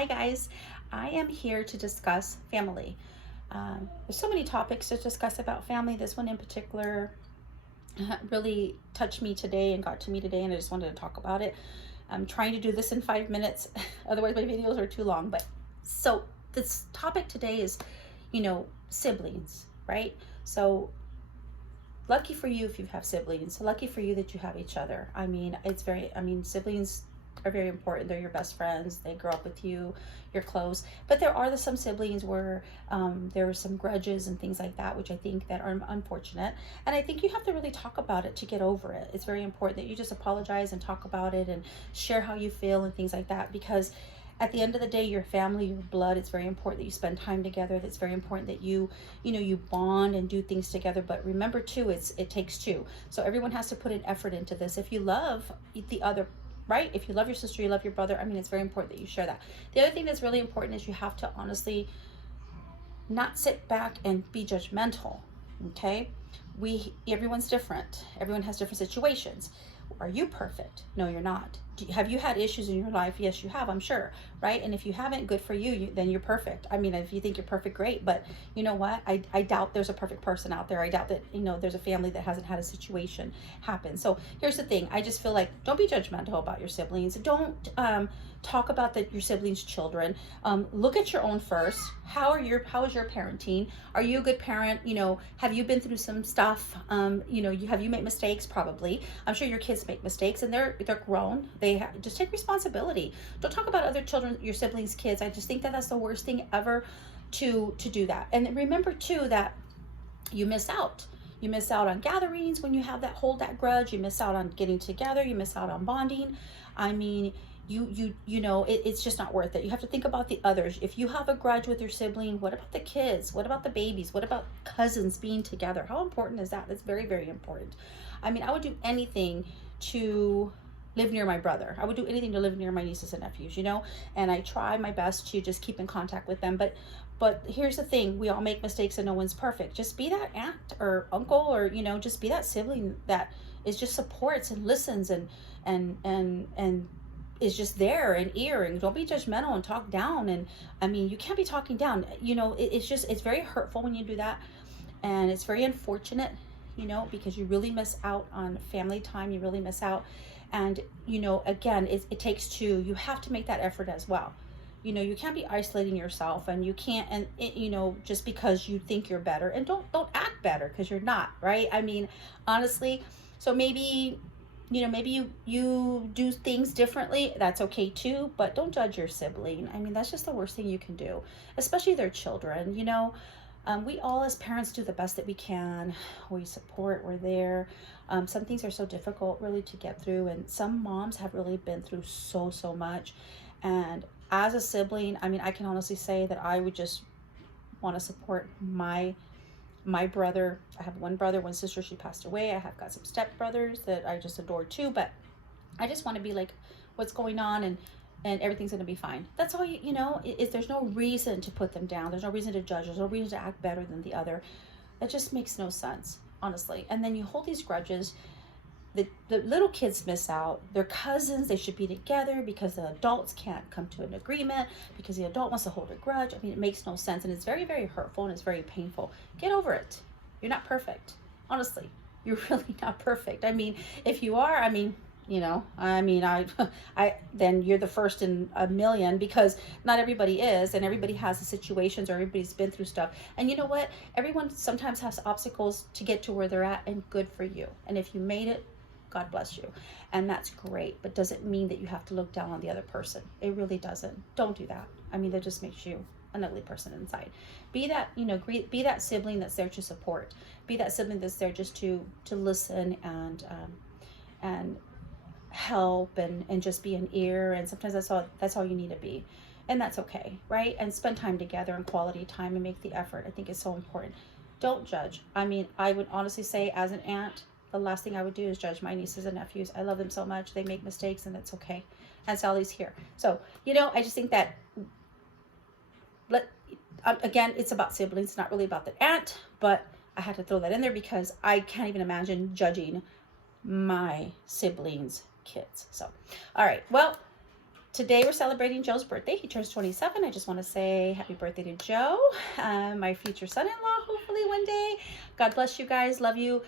Hi guys, I am here to discuss family. There's so many topics to discuss about family. This one in particular really touched me today and got to me today, and I just wanted to talk about it. I'm trying to do this in 5 minutes, otherwise my videos are too long. But so this topic today is, siblings, right? So lucky for you if you have siblings. Lucky for you that you have each other. Siblings are very important. They're your best friends. They grow up with you. You're close. But there are some siblings where there are some grudges and things like that, which I think that are unfortunate. And I think you have to really talk about it to get over it. It's very important that you just apologize and talk about it and share how you feel and things like that, because at the end of the day, your family, your blood, it's very important that you spend time together. It's very important that you bond and do things together. But remember too, it takes two. So everyone has to put an effort into this. If you love the other, right? If you love your sister, you love your brother, it's very important that you share that. The other thing that's really important is you have to honestly not sit back and be judgmental, okay? Everyone's different. Everyone has different situations. Are you perfect? No, you're not. Have you had issues in your life? Yes, you have, I'm sure, right? And if you haven't, good for you, then you're perfect. If you think you're perfect, great. But you know what? I doubt there's a perfect person out there. I doubt that, there's a family that hasn't had a situation happen. So here's the thing. I just feel like, don't be judgmental about your siblings. Don't talk about your siblings' children. Look at your own first. How is your parenting? Are you a good parent? Have you been through some stuff? Have you made mistakes? Probably. I'm sure your kids make mistakes, and they're grown. Just take responsibility. Don't talk about other children, your siblings' kids. I just think that that's the worst thing ever to do that. And remember too that you miss out. You miss out on gatherings when you have that grudge. You miss out on getting together. You miss out on bonding. It's just not worth it. You have to think about the others. If you have a grudge with your sibling, what about the kids? What about the babies? What about cousins being together? How important is that? That's very, very important. I would do anything to live near my brother. I would do anything to live near my nieces and nephews, and I try my best to just keep in contact with them. But here's the thing, we all make mistakes and no one's perfect. Just be that aunt or uncle, or just be that sibling that is just supports and listens and is just there and ear, and don't be judgmental and talk down. And you can't be talking down. It's very hurtful when you do that, and it's very unfortunate, because you really miss out on family time. You really miss out. And again, it takes two. You have to make that effort as well. You can't be isolating yourself, and you can't, just because you think you're better. And don't act better, because you're not, right? Honestly. So maybe you do things differently. That's okay too, but don't judge your sibling. That's just the worst thing you can do, especially their children. We all as parents do the best that we can. We support, we're there. Some things are so difficult really to get through, and some moms have really been through so much. And as a sibling, I can honestly say that I would just want to support my brother. I have one brother, one sister. She passed away. I have got some step brothers that I just adore too, but I just want to be like, what's going on, and everything's going to be fine. That's all. There's no reason to put them down. There's no reason to judge. There's no reason to act better than the other. It just makes no sense, honestly. And then you hold these grudges. The little kids miss out. They're cousins. They should be together, because the adults can't come to an agreement, because the adult wants to hold a grudge. It makes no sense, and it's very, very hurtful, and it's very painful. Get over it. You're not perfect. Honestly, you're really not perfect. If you are, then you're the first in a million, because not everybody is, and everybody has the situations, or everybody's been through stuff. And you know what? Everyone sometimes has obstacles to get to where they're at, and good for you. And if you made it, God bless you. And that's great, but doesn't mean that you have to look down on the other person. It really doesn't. Don't do that. That just makes you an ugly person inside. Be that, be that sibling that's there to support. Be that sibling that's there just to listen and help and just be an ear. And sometimes that's all you need to be. And that's okay, right? And spend time together and quality time, and make the effort. I think it's so important. Don't judge. I would honestly say, as an aunt, the last thing I would do is judge my nieces and nephews. I love them so much. They make mistakes, and that's okay. And Sally's here. So, I just think that, again, it's about siblings, not really about the aunt, but I had to throw that in there because I can't even imagine judging my siblings' kids. So, all right. Well, Today we're celebrating Joe's birthday. He turns 27. I just want to say happy birthday to Joe, my future son-in-law, hopefully one day. God bless you guys. Love you.